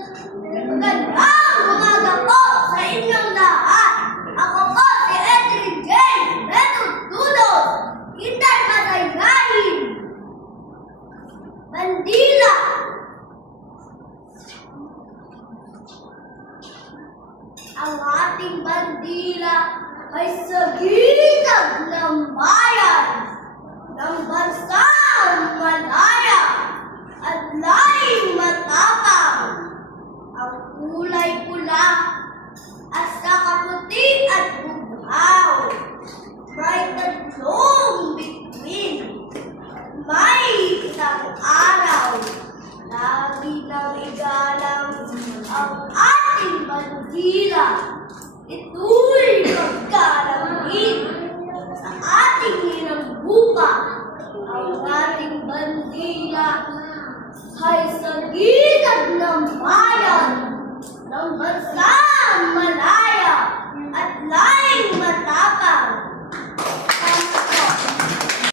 Magandang umaga po sa inyong lahat. Ako po si Edrin James Metutudos, Kinder Matayahin, Bandila. Ang ating bandila ay sagitag ng bayan, ng bansang malaya at laing matapang. Ang kulay pula at saka puti at bughaw. May tatlong bituin. May isang araw. Lagi nang igalang ang ating bandila. Ito'y magkalamig sa ating hinambuka. Ang ating bandila ay sagitag ng bayan, ng bansang malaya at layo